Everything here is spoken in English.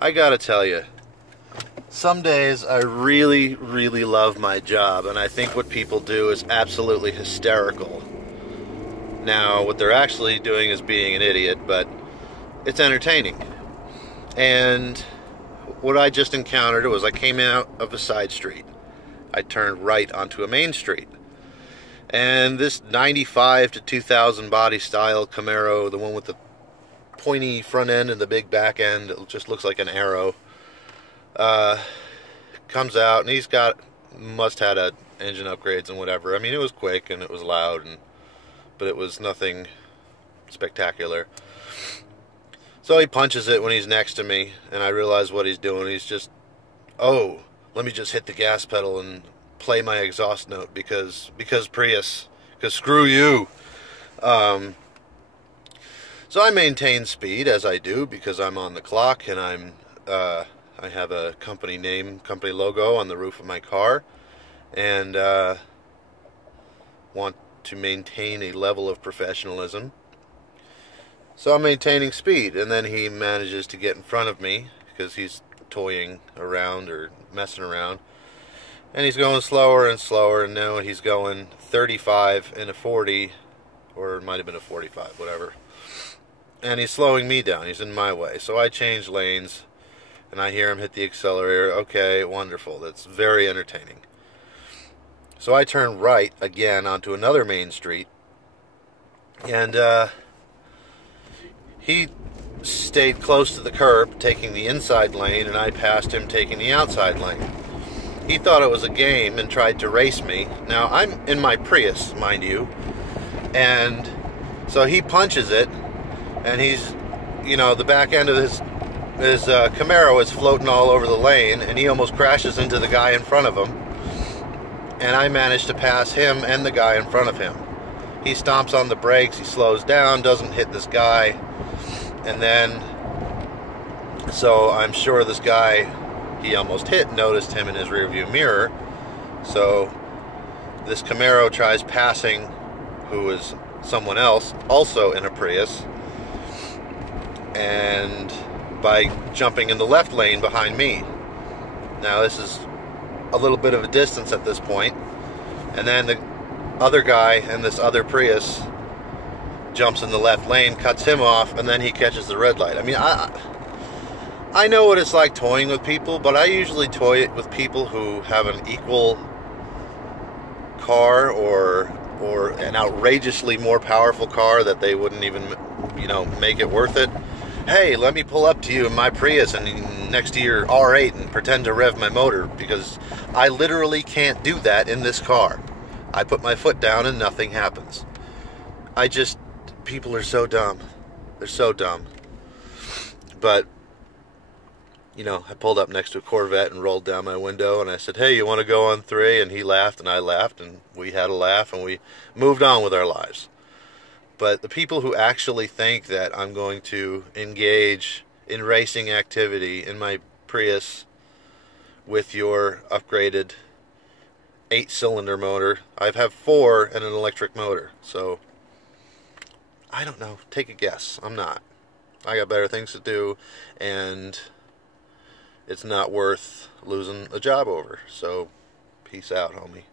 I gotta tell you, some days I really, really love my job, and I think what people do is absolutely hysterical. Now, what they're actually doing is being an idiot, but it's entertaining. And what I just encountered was I came out of a side street. I turned right onto a main street. And this 95 to 2000 body style Camaro, the one with the pointy front end and the big back end, it just looks like an arrow, comes out, and he's must had a engine upgrades and whatever. I mean, it was quick and it was loud, but it was nothing spectacular. So he punches it when he's next to me, and I realize what he's doing. He's just, oh, let me just hit the gas pedal and play my exhaust note because Prius, because screw you. So I maintain speed, as I do, because I'm on the clock, and I have a company name, company logo on the roof of my car, and want to maintain a level of professionalism. So I'm maintaining speed, and then he manages to get in front of me because he's toying around or messing around, and he's going slower and slower, and now he's going 35 in a 40, or it might have been a 45, whatever, and he's slowing me down. He's in my way. So I change lanes, and I hear him hit the accelerator. Okay, wonderful. That's very entertaining. So I turn right again onto another main street, and he stayed close to the curb, taking the inside lane, and I passed him taking the outside lane. He thought it was a game and tried to race me. Now, I'm in my Prius, mind you, and so he punches it, and he's, you know, the back end of his Camaro is floating all over the lane, and he almost crashes into the guy in front of him, and I managed to pass him and the guy in front of him. He stomps on the brakes, he slows down, doesn't hit this guy, and then, so I'm sure this guy he almost hit noticed him in his rearview mirror. So this Camaro tries passing, who is someone else, also in a Prius, and by jumping in the left lane behind me. Now this is a little bit of a distance at this point, and then the other guy in this other Prius jumps in the left lane, cuts him off, and then he catches the red light. I mean, I know what it's like toying with people, but I usually toy with people who have an equal car or an outrageously more powerful car that they wouldn't even, you know, make it worth it. Hey, let me pull up to you in my Prius and next to your R8 and pretend to rev my motor, because I literally can't do that in this car. I put my foot down and nothing happens. People are so dumb. They're so dumb. But, you know, I pulled up next to a Corvette and rolled down my window, and I said, hey, you want to go on 3? And he laughed, and I laughed, and we had a laugh, and we moved on with our lives. But the people who actually think that I'm going to engage in racing activity in my Prius with your upgraded 8-cylinder motor, I have 4 and an electric motor, so I don't know. Take a guess. I'm not. I got better things to do, and it's not worth losing a job over. So, peace out, homie.